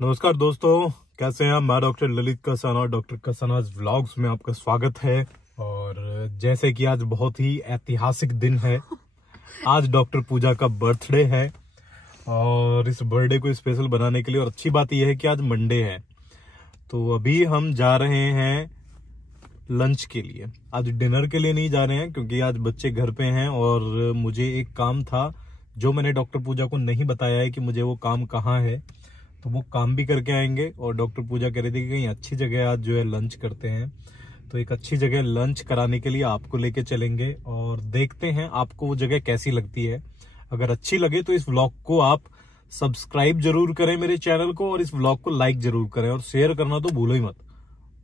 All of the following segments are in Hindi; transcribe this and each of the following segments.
नमस्कार दोस्तों, कैसे हैं आप? मैं doctor Lalit Kasana, doctor Kasana's vlogs में आपका स्वागत है। और जैसे कि आज बहुत ही ऐतिहासिक दिन है, आज डॉक्टर पूजा का बर्थडे है और इस बर्थडे को स्पेशल बनाने के लिए, और अच्छी बात यह है कि आज मंडे है, तो अभी हम जा रहे हैं लंच के लिए। आज डिनर के लिए नहीं जा रहे हैं क्योंकि आज बच्चे घर पे हैं और मुझे एक काम था जो मैंने डॉक्टर पूजा को नहीं बताया है कि मुझे वो काम कहाँ है, तो वो काम भी करके आएंगे। और डॉक्टर पूजा कह रही थी कि कहीं अच्छी जगह आज जो है लंच करते हैं, तो एक अच्छी जगह लंच कराने के लिए आपको लेके चलेंगे और देखते हैं आपको वो जगह कैसी लगती है। अगर अच्छी लगे तो इस व्लॉग को आप सब्सक्राइब जरूर करें मेरे चैनल को, और इस व्लॉग को लाइक जरूर करें और शेयर करना तो भूलो ही मत।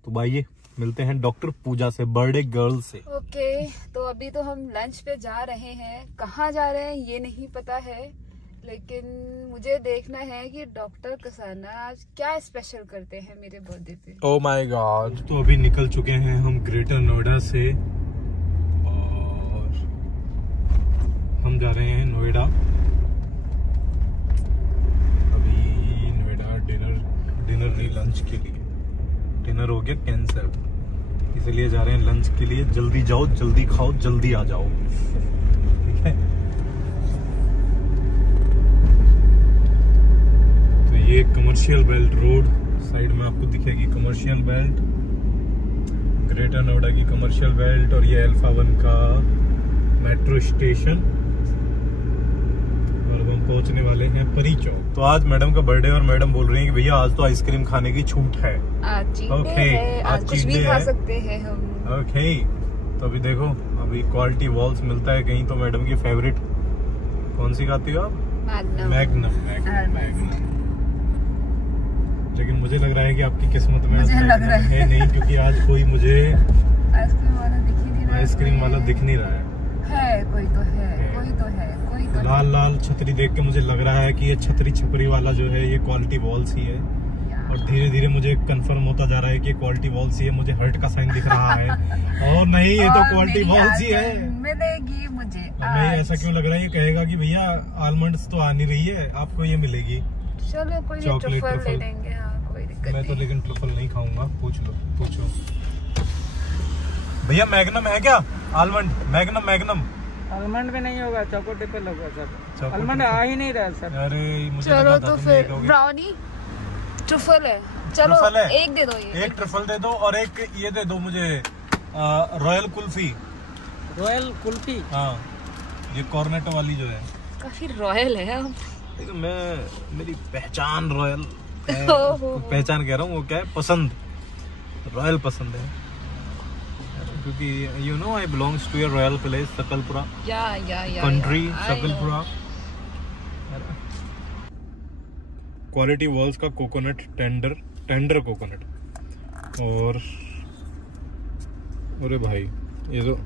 तो भाई मिलते हैं डॉक्टर पूजा से, बर्थडे गर्ल से। ओके, तो अभी तो हम लंच पे जा रहे हैं। कहाँ जा रहे हैं ये नहीं पता है, लेकिन मुझे देखना है कि डॉक्टर कसाना आज क्या स्पेशल करते हैं मेरे बर्थडे पे। ओह माय गॉड। तो अभी निकल चुके हैं हम ग्रेटर नोएडा से और हम जा रहे हैं नोएडा। अभी नोएडा डिनर नहीं, लंच के लिए। डिनर हो गया कैंसिल, इसलिए जा रहे हैं लंच के लिए। जल्दी जाओ, जल्दी खाओ, जल्दी आ जाओ, ठीक है। तो ये कमर्शियल बेल्ट रोड साइड में आपको दिखेगी, कमर्शियल बेल्ट, ग्रेटर नोएडा की कमर्शियल बेल्ट, और ये अल्फा 1 का मेट्रो स्टेशन। और हम पहुंचने वाले हैं परी चौक। तो आज मैडम का बर्थडे और मैडम बोल रही हैं कि भैया आज तो आइसक्रीम खाने की छूट है। आज कुछ भी खा सकते हैं हम। ओके, तो अभी देखो, अभी क्वालिटी वॉल्स मिलता है कहीं, तो मैडम की फेवरेट कौन सी खाती हो आप? मैग्नम। लेकिन मुझे लग रहा है कि आपकी किस्मत में है नहीं, क्योंकि आज कोई मुझे आइसक्रीम वाला दिख नहीं रहा है। कोई तो है। लाल लाल छतरी देख के मुझे लग रहा है कि ये छतरी छपरी वाला जो है ये क्वालिटी वॉल्स ही है। और धीरे धीरे मुझे कंफर्म होता जा रहा है कि क्वालिटी वॉल्स ही है। मुझे हर्ट का साइन दिख रहा है और नहीं, ये तो क्वालिटी वॉल्स ही है। मिलेगी मुझे। नहीं, ऐसा क्यों लग रहा है? ये कहेगा कि भैया आलमंड्स तो आ नहीं रही है, आपको ये मिलेगी। चलो कोई चॉकलेट ट्रफल ले लेंगे। हाँ, कोई दिक्कत मैं तो नहीं। लेकिन ट्रफल नहीं खाऊंगा। पूछो भैया, मैग्नम है क्या? आलमंड मैग्नम आलमंड में नहीं होगा, चोको ट्रिपल होगा सर। आलमंड आ ही नहीं रहा सर। अरे मुझे चलो तो फिर ब्राउनी ट्रफल है। चलो है? एक दे दो, ये एक ट्रफल दे दो और एक ये दे दो मुझे रॉयल कुल्फी। रॉयल कुल्फी? हाँ, ये कॉर्नेटो वाली जो है। काफी रॉयल है। लेकिन मेरी पहचान रॉयल पहचान कह रहा हूँ, वो क्या है, पसंद रॉयल पसंद है, क्योंकि you know I belongs to a royal place, Sakalpura country, Sakalpura. Kwality Walls का कोकोनट टेंडर कोकोनट। और अरे भाई, ये तो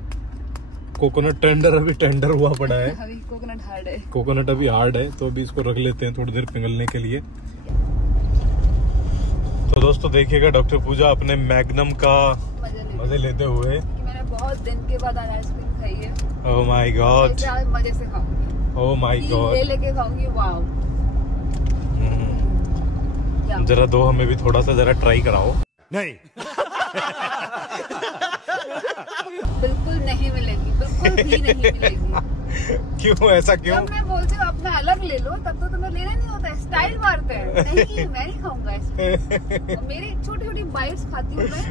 कोकोनट टेंडर अभी टेंडर हुआ पड़ा है। अभी कोकोनट हार्ड है। कोकोनट अभी हार्ड है, तो अभी इसको रख लेते हैं थोड़ी देर पिघलने के लिए। तो दोस्तों देखिएगा डॉक्टर पूजा अपने मैग्नम का मजे लेते हुए। कि मैंने बहुत दिन के बाद आज आइसक्रीम खाई है। ओह माय गॉड, मजे से खाऊंगी। ओह माय गॉड, लेके खाऊंगी। वाओ, जरा दो हमें भी थोड़ा सा, जरा ट्राई कराओ। नहीं बिल्कुल नहीं मिलेगी, बिल्कुल भी नहीं मिलेगी। क्यों, ऐसा क्यों? जब मैं बोलती हूँ अपना अलग ले लो, तब तो तुम्हें लेना नहीं होता है, स्टाइल मारते हैं। नहीं, मैं नहीं खाऊंगा ऐसे। मेरी छोटी छोटी बाइट्स खाती हूँ मैं,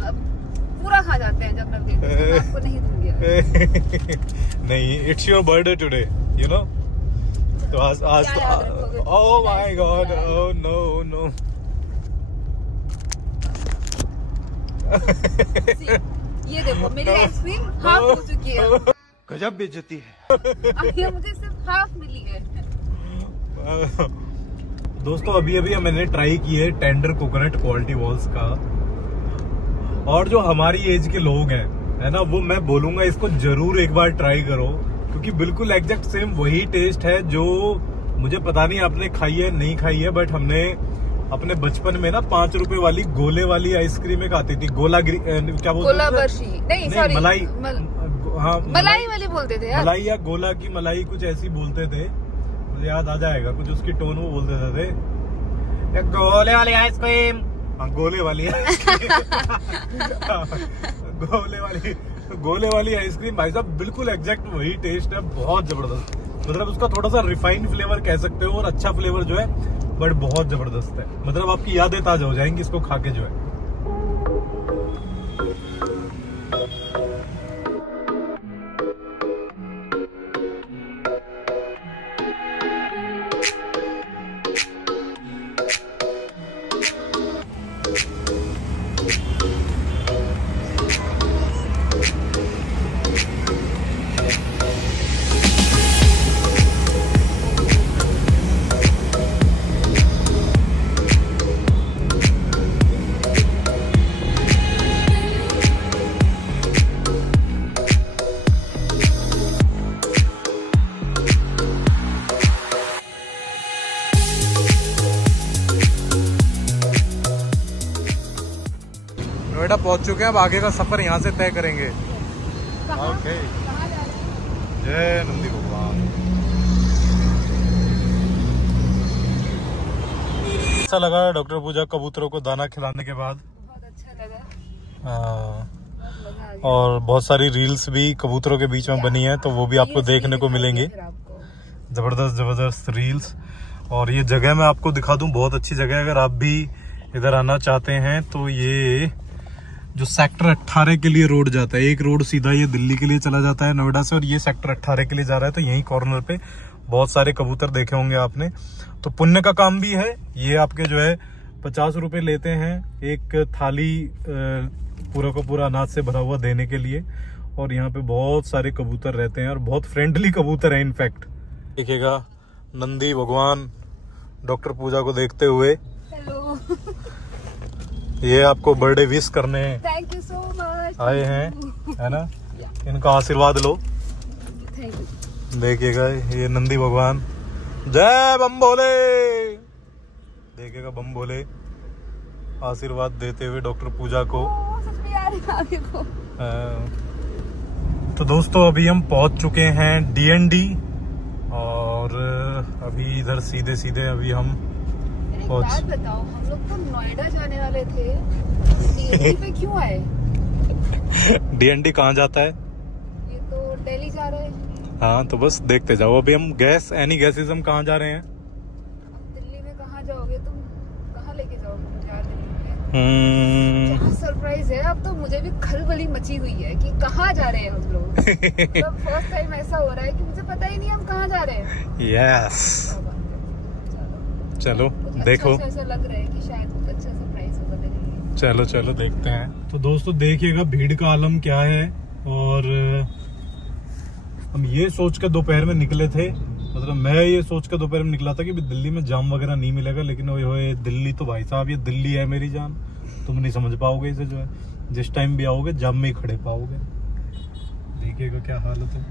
अब पूरा खा जाते हैं जब मैं देती हूँ। आपको नहीं दूंगी। नहीं, it's your birthday today, you know. तो आज oh my god, oh no. ये देखो, मेरी आइसक्रीम हाफ हो चुकी है। गजब बेइज्जती है। अभी मुझे सिर्फ हाफ मिली है। दोस्तों अभी मैंने ट्राई की है टेंडर कोकोनट क्वालिटी वॉल्स का, और जो हमारी एज के लोग हैं, है ना, वो मैं बोलूंगा इसको जरूर एक बार ट्राई करो, क्योंकि बिल्कुल एग्जैक्ट सेम वही टेस्ट है जो मुझे पता नहीं आपने खाई है नहीं खाई है, बट हमने अपने बचपन में ना 5 रुपए वाली गोले वाली आइसक्रीम एक आती थी, क्या बोलते, गोला बर्फी नहीं, सॉरी मलाई, हाँ मलाई वाली बोलते थे यार। मलाई या गोला की मलाई कुछ ऐसी बोलते थे, मुझे याद आ जाएगा कुछ उसकी टोन वो बोलते थे। गोले वाली आइसक्रीम। हाँ, गोले वाली गोले वाली आइसक्रीम भाई साहब बिल्कुल एग्जैक्ट वही टेस्ट है, बहुत जबरदस्त। मतलब उसका थोड़ा सा रिफाइंड फ्लेवर कह सकते हो और अच्छा फ्लेवर जो है बट बहुत जबरदस्त है। मतलब आपकी यादें ताजा हो जाएंगी इसको खा के जो है। नोएडा पहुंच चुके हैं, अब आगे का सफर यहाँ से तय करेंगे। ओके, जय नंदी भगवान। अच्छा लगा डॉक्टर पूजा कबूतरों को दाना खिलाने के बाद? बहुत अच्छा लगा। और बहुत सारी रील्स भी कबूतरों के बीच में बनी है, तो वो भी आपको देखने को मिलेंगे। जबरदस्त जबरदस्त रील्स। और ये जगह मैं आपको दिखा दूं, बहुत अच्छी जगह है। अगर आप भी इधर आना चाहते हैं तो ये जो सेक्टर 18 के लिए रोड जाता है, एक रोड सीधा ये दिल्ली के लिए चला जाता है नोएडा से, और ये सेक्टर 18 के लिए जा रहा है। तो यही कॉर्नर पे बहुत सारे कबूतर देखे होंगे आपने। तो पुण्य का काम भी है ये। आपके जो है 50 रुपए लेते हैं एक थाली पूरा का पूरा अनाज से भरा हुआ देने के लिए। और यहाँ पे बहुत सारे कबूतर रहते हैं और बहुत फ्रेंडली कबूतर है इनफैक्ट। देखिएगा नंदी भगवान डॉक्टर पूजा को देखते हुए हेलो, ये आपको बर्थडे विश करने थैंक यू सो मच आए हैं, है ना? इनका आशीर्वाद लो। Thank you. देखिएगा ये नंदी भगवान, जय बम भोले। देखिएगा बम भोले आशीर्वाद देते हुए डॉक्टर पूजा को। सच में यार आगे को। तो दोस्तों अभी हम पहुंच चुके हैं DND, और अभी इधर सीधे सीधे अभी हम एक बात बताओ, हम लोग तो नोएडा जाने वाले थे, DND पे क्यों आए? DND कहाँ जाता है? ये तो दिल्ली जा रहे हैं। हाँ, तो बस देखते जाओ। अभी हम एनी गैसेस हम कहाँ जा रहे हैं? अब दिल्ली में कहाँ जाओगे तुम? कहाँ लेके जाओगे तुम यार दिल्ली में? क्या सरप्राइज है। अब तो मुझे भी खलबली मची हुई है कि कहाँ जा रहे हैं हम लोग। मतलब फर्स्ट टाइम ऐसा हो रहा है कि मुझे पता ही नहीं हम कहाँ जा रहे हैं। यस, चलो देखो। ऐसा लग रहा है कि शायद कुछ अच्छा सरप्राइज होगा मेरे लिए। चलो चलो देखते हैं। तो दोस्तों देखिएगा भीड़ का आलम क्या है। और हम ये सोच कर दोपहर में निकले थे, मतलब मैं ये सोच कर दोपहर में निकला था कि दिल्ली में जाम वगैरह नहीं मिलेगा, लेकिन ओए दिल्ली तो भाई साहब ये दिल्ली है मेरी जान, तुम नहीं समझ पाओगे इसे। जो है जिस टाइम भी आओगे जाम में ही खड़े पाओगे। देखिएगा क्या हालत है।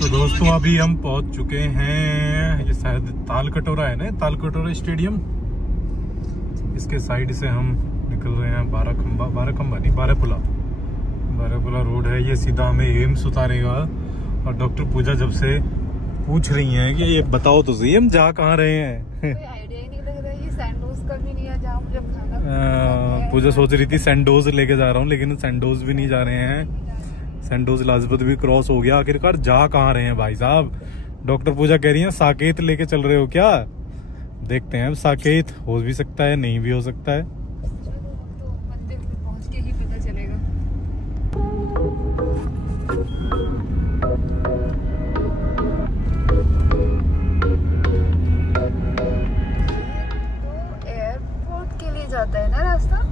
तो दोस्तों अभी हम पहुंच चुके हैं, ये शायद ताल कटोरा है ना, ताल कटोरा स्टेडियम। इसके साइड से हम निकल रहे हैं। 12 पुला रोड है। ये सीधा हमें एम्स उतारेगा। और डॉक्टर पूजा जब से पूछ रही हैं कि ये बताओ तो सही हम जा कहाँ रहे हैं। कोई आइडिया ही नहीं लग रहा है। ये सैंडोज का भी नहीं है जहाँ मुझे खाना। पूजा सोच रही थी सैंडोज लेके जा रहा हूँ, लेकिन सैंडोज भी नहीं जा रहे हैं। सैंडोज लाजपत भी क्रॉस हो गया। आखिरकार जा कहाँ रहे हैं भाई साहब? डॉक्टर पूजा कह रही हैं साकेत लेके चल रहे हो क्या? देखते हैं, साकेत हो भी सकता है, नहीं भी हो सकता है। तो मंदिर पे पहुंच के ही पता चलेगा। तो एयरपोर्ट के लिए जाता है ना रास्ता?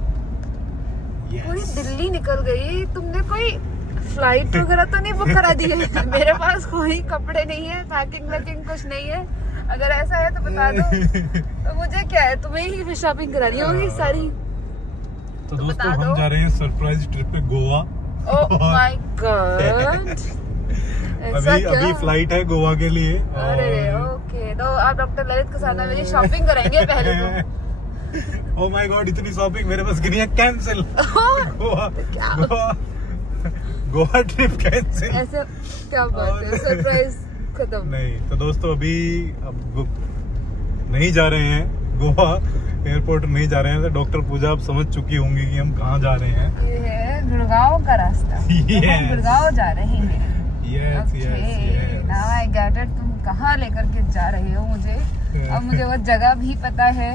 पूरी दिल्ली निकल गई। तुमने कोई फ्लाइट वगैरह तो नहीं बुक करा दी है? मेरे पास कोई कपड़े नहीं है, पैकिंग वैकिंग कुछ नहीं है। अगर ऐसा है तो बता दो। तो मुझे क्या है, तुम्हें ही शॉपिंग करानी होगी सारी। तो दोस्तों हम जा रहे हैं सरप्राइज ट्रिप पे गोवा। ओह माय गॉड, अभी फ्लाइट है गोवा के लिए। अरे ओके, तो आप डॉक्टर ललित के साथ मेरी शॉपिंग कराएंगे पहले तो। ओह माय गॉड, इतनी शॉपिंग मेरे पास नहीं है। कैंसिल। Goa trip cancel. ऐसे क्या बात है, सरप्राइज खत्म। नहीं तो दोस्तों अभी अब नहीं जा रहे हैं गोवा एयरपोर्ट नहीं जा रहे हैं। तो डॉक्टर पूजा आप समझ चुकी होंगी कि हम कहाँ जा रहे हैं। ये है गुड़गांव का रास्ता। हम गुड़गांव जा रहे हैं। Yes yes. Now I get it. तुम कहाँ लेकर के जा रहे हो मुझे? अब मुझे वो जगह भी पता है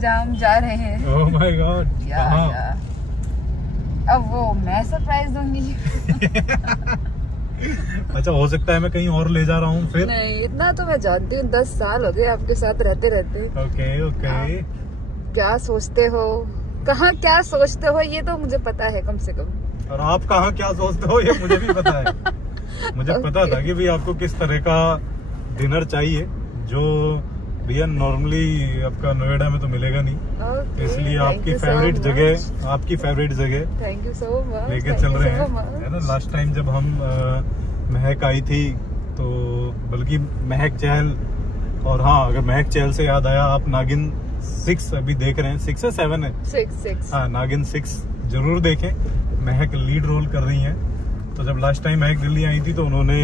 जहाँ हम जा रहे हैं। ओह माय गॉड। अब वो मैं सरप्राइज दूंगी। अच्छा, हो सकता है मैं कहीं और ले जा रहा हूँ फिर। नहीं, इतना तो मैं जानती हूँ। 10 साल हो गए आपके साथ रहते रहते। Okay okay. क्या सोचते हो, कहाँ क्या सोचते हो, ये तो मुझे पता है कम से कम। और आप कहाँ क्या सोचते हो ये मुझे भी पता है। मुझे पता था कि भाई आपको किस तरह का डिनर चाहिए, जो भैया नॉर्मली आपका नोएडा में तो मिलेगा नहीं। इसलिए आपकी फेवरेट जगह थैंक यू सो मच लेके चल रहे हैं, है ना। लास्ट टाइम जब हम महक आई थी तो, बल्कि महक चहल, और हाँ अगर महक चहल से याद आया, आप नागिन 6 अभी देख रहे हैं। 6 है 7 है? 6। हाँ, नागिन 6 जरूर देखें। महक लीड रोल कर रही हैं। तो जब लास्ट टाइम महक दिल्ली आई थी तो उन्होंने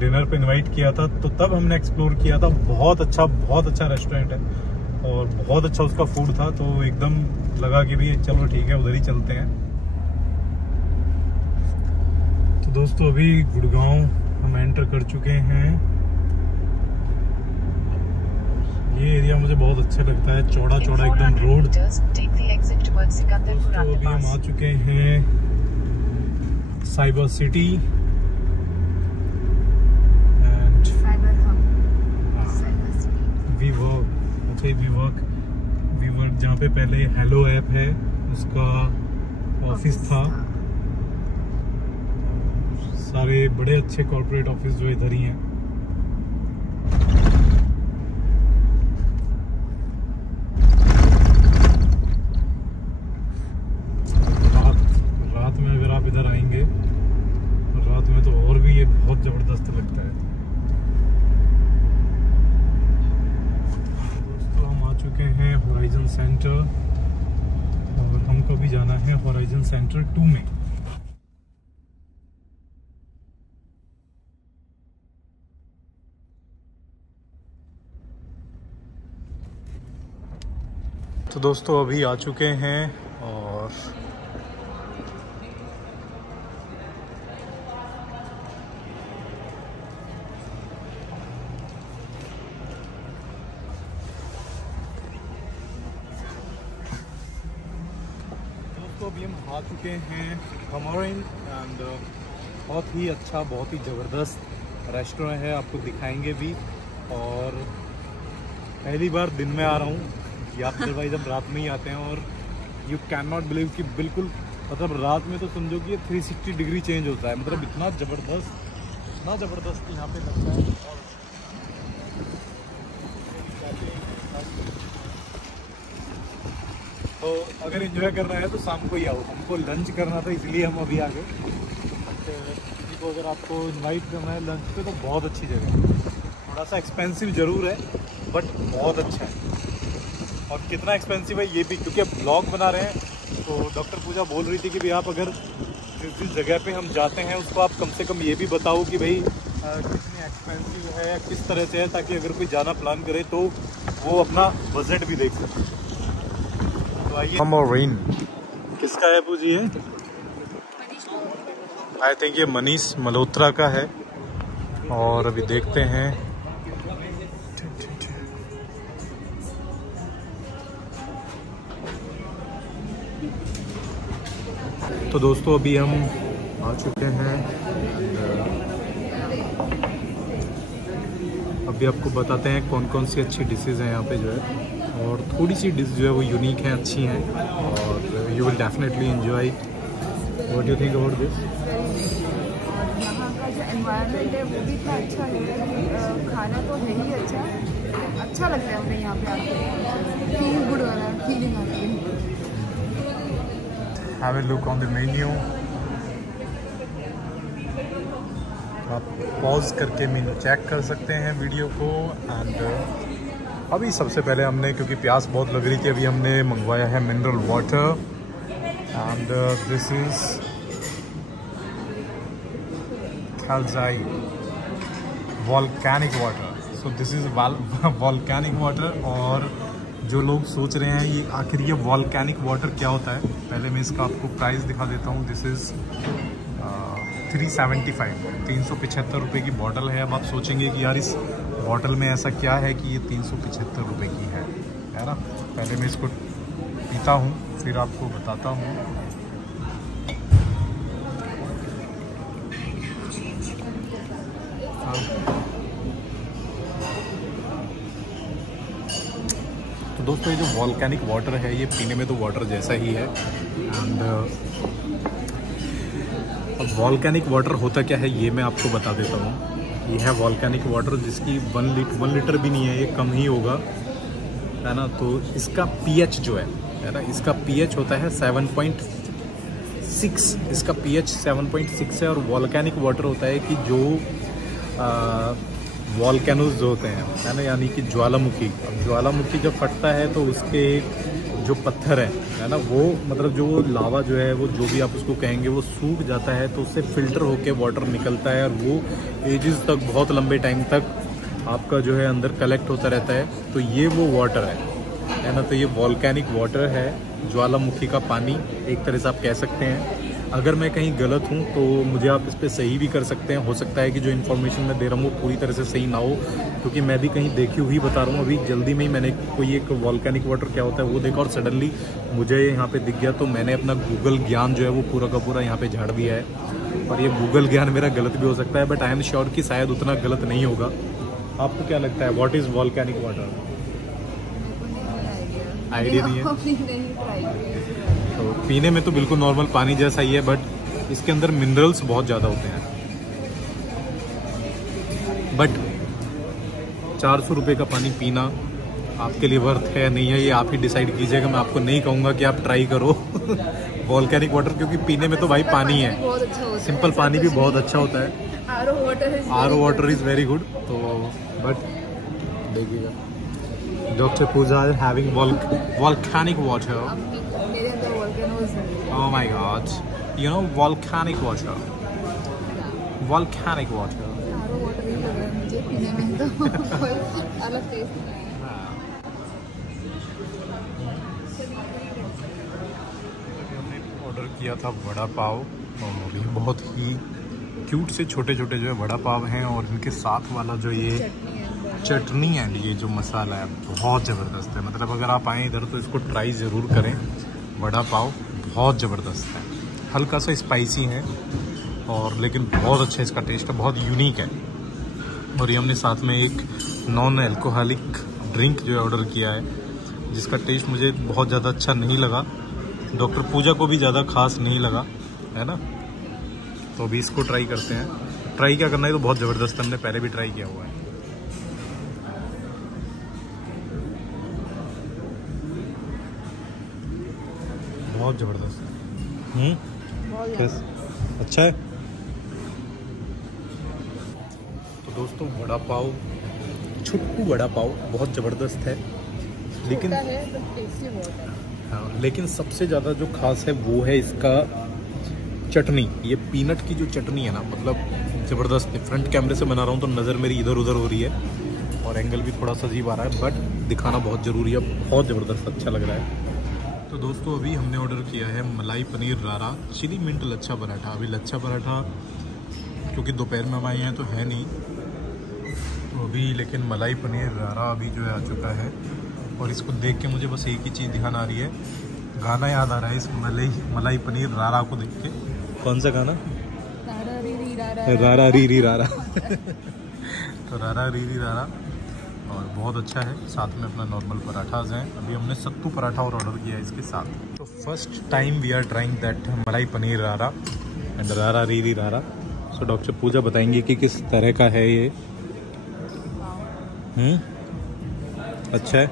डिनर पे इनवाइट किया था, तो तब हमने एक्सप्लोर किया था। बहुत अच्छा रेस्टोरेंट है और बहुत अच्छा उसका फूड था। तो एकदम लगा कि भी चलो ठीक है, उधर ही चलते हैं। तो दोस्तों अभी गुड़गांव हम एंटर कर चुके हैं। ये एरिया मुझे बहुत अच्छा लगता है, चौड़ा एकदम रोड। तो अभी हम आ चुके हैं साइबर सिटी। वीवर्क जहाँ पे पहले हेलो ऐप है उसका ऑफिस था। सारे बड़े अच्छे कॉर्पोरेट ऑफिस जो इधर ही हैं। रात में अगर आप इधर आएंगे तो रात में तो और भी ये बहुत जबरदस्त लगता है। चुके हैं होराइजन सेंटर, और हमको भी जाना है होराइजन सेंटर 2 में। तो दोस्तों अभी आ चुके हैं और अभी हम आ चुके हैं हमोरिन, एंड बहुत ही अच्छा, बहुत ही ज़बरदस्त रेस्टोरेंट है। आपको दिखाएंगे भी। और पहली बार दिन में आ रहा हूँ, या अदरवाइज हम रात में ही आते हैं। और यू कैन नॉट बिलीव कि बिल्कुल मतलब रात में तो समझो कि 360 डिग्री चेंज होता है। मतलब इतना ज़बरदस्त यहाँ पे लगता है। तो अगर एंजॉय करना है तो शाम को ही आओ। हमको लंच करना था इसलिए हम अभी आ गए। किसी को अगर आपको इनवाइट करना है लंच पे तो बहुत अच्छी जगह है। थोड़ा सा एक्सपेंसिव ज़रूर है बट बहुत अच्छा है। और कितना एक्सपेंसिव है ये भी, क्योंकि अब ब्लॉग बना रहे हैं तो डॉक्टर पूजा बोल रही थी कि भाई आप अगर जिस जगह पे हम जाते हैं उसको आप कम से कम ये भी बताओ कि भाई कितनी एक्सपेंसिव है या किस तरह से है, ताकि अगर कोई जाना प्लान करे तो वो अपना बजट भी देख सके। हमोरिन किसका है पूजी? है आई थिंक ये मनीष मल्होत्रा का है। और अभी देखते हैं। तो दोस्तों अभी हम आ चुके हैं। अभी आपको बताते हैं कौन कौन सी अच्छी डिशेज हैं यहाँ पे जो है। और थोड़ी सी डिश जो है वो यूनिक हैं, अच्छी हैं, और you will definitely enjoy. What do you think about this? यहाँ का जो एनवायरनमेंट है वो भी इतना अच्छा है। खाना तो है ही अच्छा लगता है हमें यहाँ पे आके। फील गुड वाला फीलिंग आती है। Have a look on the menu. आप पॉज करके मेन्यू चेक कर सकते हैं वीडियो को। एंड अभी सबसे पहले हमने, क्योंकि प्यास बहुत लग रही थी, अभी हमने मंगवाया है mineral water. And this is खालजाई volcanic water. So this is volcanic water. और जो लोग सोच रहे हैं ये आखिर ये वॉल्केनिक वाटर क्या होता है, पहले मैं इसका आपको प्राइस दिखा देता हूँ। दिस इज़ 375 रुपये की बॉटल है। अब आप सोचेंगे कि यार इस बॉटल में ऐसा क्या है कि ये 375 रुपये की है ना। पहले मैं इसको पीता हूँ फिर आपको बताता हूँ। तो दोस्तों ये जो वॉल्केनिक वाटर है ये पीने में तो वाटर जैसा ही है। एंड अब वॉल्केनिक वाटर होता क्या है ये मैं आपको बता देता हूँ। ये है वॉल्केनिक वाटर जिसकी 1 लीटर भी नहीं है, ये कम ही होगा, है ना। तो इसका पीएच जो है ना, इसका पीएच होता है 7.6। इसका पीएच 7.6 है। और वॉल्केनिक वाटर होता है कि जो वॉल्केनोज जो होते हैं, है ना, यानी कि ज्वालामुखी। अब ज्वालामुखी जब फटता है तो उसके जो पत्थर है ना, वो मतलब जो लावा जो है वो जो भी आप उसको कहेंगे वो सूख जाता है, तो उससे फिल्टर होके वाटर निकलता है और वो एजेस तक, बहुत लंबे टाइम तक आपका जो है अंदर कलेक्ट होता रहता है। तो ये वो वाटर है ना। तो ये वॉल्केनिक वाटर है, ज्वालामुखी का पानी एक तरह से आप कह सकते हैं। अगर मैं कहीं गलत हूँ तो मुझे आप इस पर सही भी कर सकते हैं। हो सकता है कि जो इन्फॉर्मेशन मैं दे रहा हूँ वो पूरी तरह से सही ना हो, क्योंकि मैं भी कहीं देखी हुई बता रहा हूँ। अभी जल्दी में ही मैंने कोई एक वॉल्केनिक वाटर क्या होता है वो देखा और सडनली मुझे यहाँ पे दिख गया, तो मैंने अपना गूगल ज्ञान जो है वो पूरा का पूरा यहाँ पे झाड़ दिया है। और ये गूगल ज्ञान मेरा गलत भी हो सकता है, बट आई एम श्योर कि शायद उतना गलत नहीं होगा। आपको क्या लगता है, what is volcanic water? Idea नहीं है। तो पीने में तो बिल्कुल नॉर्मल पानी जैसा ही है, बट इसके अंदर मिनरल्स बहुत ज़्यादा होते हैं। बट 400 रुपये का पानी पीना आपके लिए वर्थ है नहीं है ये आप ही डिसाइड कीजिएगा। मैं आपको नहीं कहूँगा कि आप ट्राई करो वॉल्केनिक वाटर, क्योंकि पीने में तो भाई पानी है, सिंपल पानी भी बहुत अच्छा होता है। R O water is very good. तो बट देखिएगा, doctor Pooja having volcanic water. Oh my God, you know volcanic water. Volcanic water. मुझे पीने में तो कोई अलग टेस्ट नहीं है। हमने ऑर्डर किया था वड़ा पाव, और ये बहुत ही क्यूट से छोटे छोटे जो है वड़ा पाव हैं, और इनके साथ वाला जो ये चटनी एंड ये जो मसाला है बहुत ज़बरदस्त है। मतलब अगर आप आएँ इधर तो इसको ट्राई ज़रूर करें। वड़ा पाव बहुत ज़बरदस्त है, हल्का सा स्पाइसी है और लेकिन बहुत अच्छा इसका टेस्ट है, बहुत यूनिक है। और ये हमने साथ में एक नॉन अल्कोहलिक ड्रिंक जो है ऑर्डर किया है, जिसका टेस्ट मुझे बहुत ज़्यादा अच्छा नहीं लगा, डॉक्टर पूजा को भी ज़्यादा खास नहीं लगा, है ना। तो अभी इसको ट्राई करते हैं। ट्राई क्या करना है, तो बहुत ज़बरदस्त है, हमने पहले भी ट्राई किया हुआ है। बहुत ज़बरदस्त है। अच्छा है। तो दोस्तों वड़ा पाव, छुट्टू वड़ा पाव बहुत ज़बरदस्त है, लेकिन हाँ, लेकिन सबसे ज़्यादा जो खास है वो है इसका चटनी। ये पीनट की जो चटनी है ना, मतलब ज़बरदस्त है। फ्रंट कैमरे से बना रहा हूँ तो नज़र मेरी इधर उधर हो रही है और एंगल भी थोड़ा सा अजीब आ रहा है, बट दिखाना बहुत ज़रूरी है। बहुत ज़बरदस्त अच्छा लग रहा है। तो दोस्तों अभी हमने ऑर्डर किया है मलाई पनीर रारा चिली मिंट लच्छा पराठा। अभी लच्छा पराठा क्योंकि दोपहर में हम आए हैं तो है नहीं, तो अभी लेकिन मलाई पनीर रारा अभी जो है आ चुका है। और इसको देख के मुझे बस एक ही चीज़ ध्यान आ रही है, गाना याद आ रहा है इस मलाई पनीर रारा को देख के। कौन सा गाना? रारा री री रारा। तो रारा री री रारा, और बहुत अच्छा है। साथ में अपना नॉर्मल पराठाज हैं। अभी हमने सत्तू पराठा और ऑर्डर किया है इसके साथ। तो first time we are trying that malai paneer रारा एंड रारा री री रारा। सो डॉक्टर पूजा बताएंगे कि किस तरह का है ये। अच्छा है,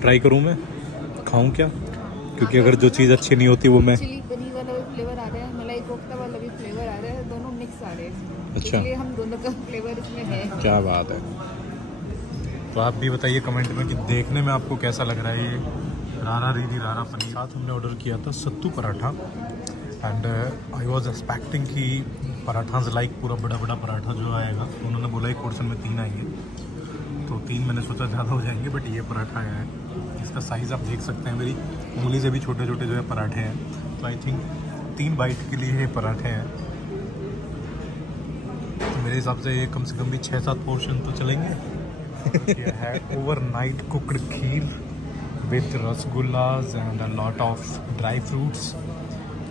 ट्राई करूँ मैं, खाऊँ क्या? क्योंकि अगर जो चीज़ अच्छी नहीं होती वो मैं चिली पनीर वाला भी फ्लेवर आ रहा है, मलाई कोफ्ता वाला भी फ्लेवर आ रहा है, दोनों मिक्स आ रहे हैं। अच्छा, इसलिए हम दोनों का फ्लेवर इसमें है। क्या बात है। तो आप भी बताइए कमेंट में कि देखने में आपको कैसा लग रहा है ये रारा रीदी रारा पनीर। साथ हमने ऑर्डर किया था sattu paratha and I was expecting कि पराठाज लाइक पूरा बड़ा बड़ा पराठा जो आएगा, तो उन्होंने बोला एक पोर्शन में 3 आएंगे। तो 3 मैंने सोचा ज़्यादा हो जाएंगे, बट ये पराठा है, इसका साइज़ आप देख सकते हैं, मेरी उंगली से भी छोटे छोटे जो है पराठे हैं। तो आई थिंक 3 बाइट के लिए ये पराठे हैं, तो मेरे हिसाब से ये कम से कम भी 6-7 पोर्शन तो चलेंगे। ये है overnight cooked kheer with rasgullas and a lot of dry fruits.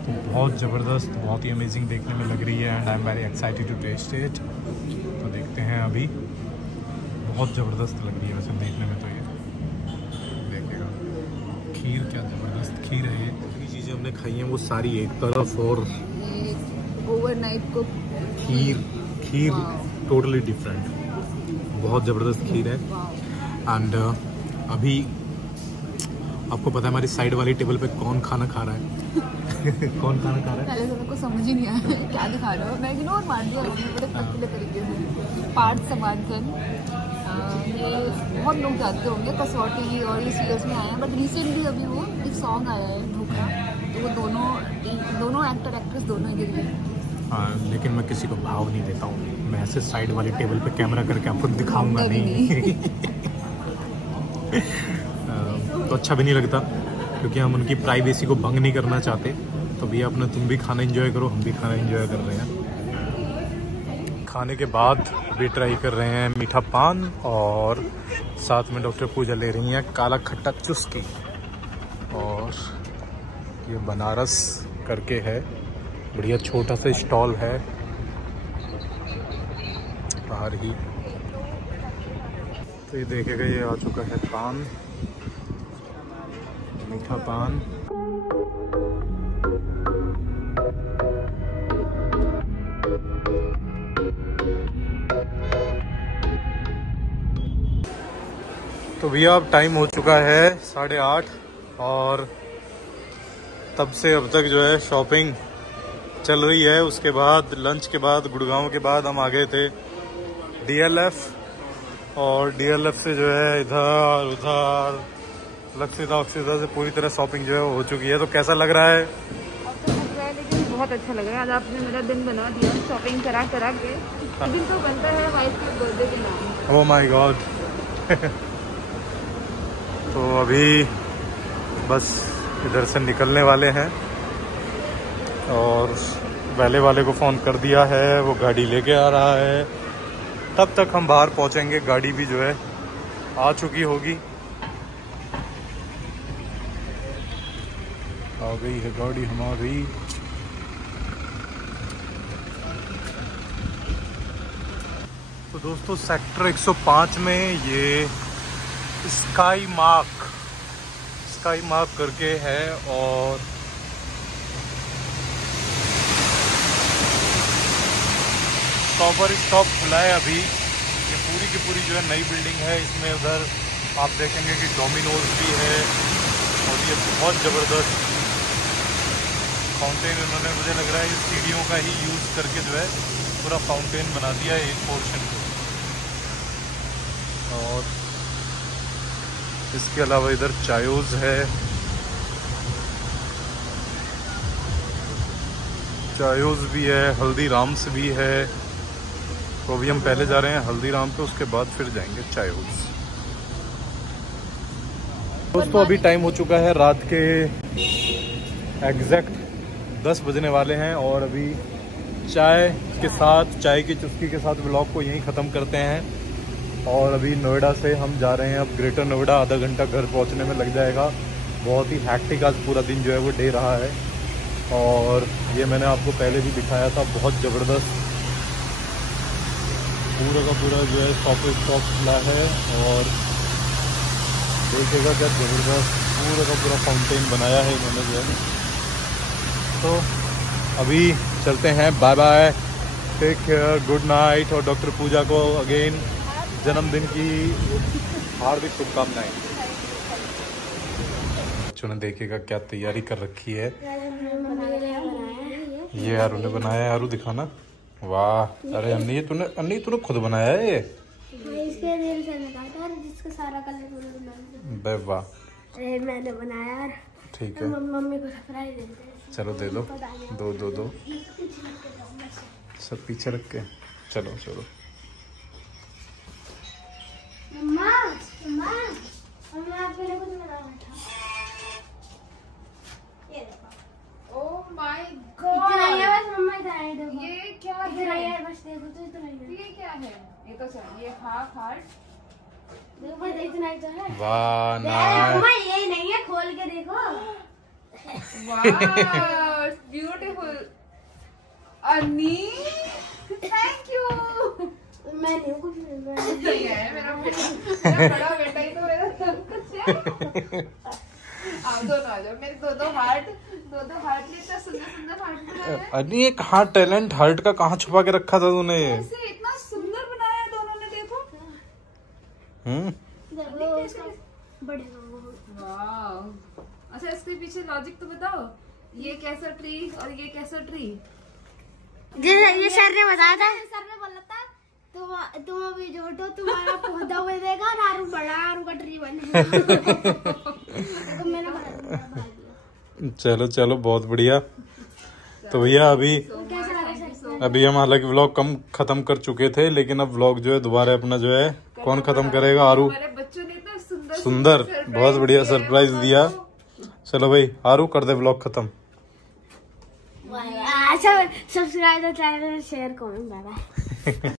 तो बहुत ज़बरदस्त, बहुत ही अमेजिंग देखने में लग रही है and I am very excited to taste it. तो देखते हैं अभी, बहुत ज़बरदस्त लग रही है वैसे देखने में। तो ये देखिएगा खीर, क्या ज़बरदस्त खीर है ये। जितनी चीज़ें हमने खाई हैं वो सारी एक तरफ, और ओवरनाइट को खीर टोटली डिफरेंट, बहुत ज़बरदस्त खीर है। एंड अभी आपको पता है हमारी साइड वाली टेबल पे कौन खाना खा रहा है? कौन खाना खा रहा है? पहले तो मेरे को समझ ही नहीं आया क्या दिखा रहे हो, मैं इग्नोर मार दिया बड़े पतले तरीके से पार्ट समान कर। ये बहुत लोग जाते होंगे कसौटी और ये सीरियल्स में आए हैं, बट रिसेंटली अभी वो एक सॉन्ग आया है ढोकरा, तो वो दोनों एक्टर एक्ट्रेस दोनों ही गिर गए। हाँ, लेकिन मैं किसी को भाव नहीं देता हूँ, मैं ऐसे साइड वाली टेबल पे कैमरा करके आपको दिखाऊंगा नहीं। तो अच्छा भी नहीं लगता, क्योंकि हम उनकी प्राइवेसी को भंग नहीं करना चाहते। तो भैया अपना तुम भी खाना एंजॉय करो, हम भी खाना एंजॉय कर रहे हैं। खाने के बाद भी ट्राई कर रहे हैं मीठा पान, और साथ में डॉक्टर पूजा ले रही हैं काला खट्टा चुस्की। और ये बनारस करके है, बढ़िया छोटा सा स्टॉल है बाहर ही। तो ये देखेगा, ये आ चुका है पान, मीठा पान। तो भैया अब टाइम हो चुका है 8:30, और तब से अब तक जो है शॉपिंग चल रही है। उसके बाद लंच के बाद, गुड़गांव के बाद हम आ गए थे DLF, और DLF से जो है इधर उधर लक्षिता से पूरी तरह शॉपिंग जो है हो चुकी है। तो कैसा लग रहा है? अब तो लग रहा है, लेकिन बहुत अच्छा लग रहा है। आज आपने मेरा दिन बना दिया शॉपिंग करा के। दिन तो बनता है वाइफ के बर्थडे के नाम। ओह माय गॉड। तो अभी बस इधर से निकलने वाले हैं, और पहले वाले को फ़ोन कर दिया है, वो गाड़ी लेके आ रहा है। तब तक हम बाहर पहुंचेंगे, गाड़ी भी जो है आ चुकी होगी। आ गई है गाड़ी हमारी। तो दोस्तों सेक्टर 105 में ये स्काई मार्क करके है, और स्टॉप खुला है अभी। ये पूरी की पूरी जो है नई बिल्डिंग है। इसमें उधर आप देखेंगे कि डोमिनोज भी है, और ये बहुत ज़बरदस्त फाउंटेन इन्होंने, मुझे लग रहा है ये सीढ़ियों का ही यूज़ करके जो है पूरा फाउंटेन बना दिया है एक पोर्शन को। और इसके अलावा इधर चायोज है, चायोज भी है, हल्दीराम्स भी है। तो अभी हम पहले जा रहे हैं हल्दीराम पे, उसके बाद फिर जाएंगे चायोज। दोस्तों अभी टाइम हो चुका है रात के एग्जैक्ट 10 बजने वाले हैं, और अभी चाय की चुस्की के साथ व्लॉग को यहीं ख़त्म करते हैं। और अभी नोएडा से हम जा रहे हैं अब ग्रेटर नोएडा। आधा घंटा घर पहुंचने में लग जाएगा। बहुत ही हैक्टिक आज पूरा दिन जो है वो डे रहा है, और ये मैंने आपको पहले भी दिखाया था, बहुत ज़बरदस्त पूरा का पूरा जो है स्टॉप खुला है। और देखिएगा क्या ज़बरदस्त पूरा का पूरा फाउंटेन बनाया है इन्होंने जो है। तो अभी चलते हैं, bye bye, take care, good night. और डॉक्टर पूजा को अगेन जन्मदिन की हार्दिक शुभकामनाएं। बच्चों ने देखिएगा क्या तैयारी कर रखी है। ये आरू ने बनाया है, आरू दिखाना। वाह, अरे अन्नी तूने खुद बनाया है ये? इसके दिल से निकाला जिसका सारा कलर वाह, मैंने बनाया। ठीक है, मम्मी को सरप्राइज देते हैं। चलो दे दो सब पीछे रख के। चलो मैं आपके लिए कुछ बना बैठा। ये देखो। ओह माय इतना ही है गॉड, बस मम्मा, इतना ही देखो। ये क्या इतना ही है? है बस, देखो तो इतना ही है। ये क्या है? ये तो सर, ये हाफ हार्ट। देखो बस इतना ही तो है। वाह अरे नाइस। मम्मा ये नहीं है, खोल के देखो। वाह ब्यूटीफुल। अनी थैंक यू। मैं नहीं हूँ कुछ नहीं, मैं नहीं है मेरा बड़ा बेटा ही तो मेरा सब कुछ है। आप दोनों आ जाओ, मेरे दो हार्ट ने इतना सुंदर सुंदर हार्ट बनाया है। अरे ये कहाँ टैलेंट हार्ट का कहाँ छुपा के रखा था तूने? ऐसे इतना सुंदर बनाया है दोनों ने, देखो। देखो उसका बढ़िया। वाह। अच्छा इसके पीछे लॉजिक तो बताओ, ये कैसा ट्री और ये कैसा ट्री? ये सर ने बताया था, सर ने बोला था तुम अभी जोटो, तुम्हारा पौधा बनेगा और आरू बड़ा आरू का ट्री बनेगा। तो मैंने बना दिया। चलो चलो बहुत बढ़िया। तो भैया अभी हम हालांकि व्लॉग कम खत्म कर चुके थे, लेकिन अब व्लॉग जो है दोबारा अपना जो है कौन खत्म करेगा? आरू। हमारे बच्चों ने इतना सुंदर सुंदर बहुत बढ़िया सरप्राइज दिया। चलो भाई आरू कर दे व्लॉग खत्म। अच्छा subscribe, channel share, comment, bye bye.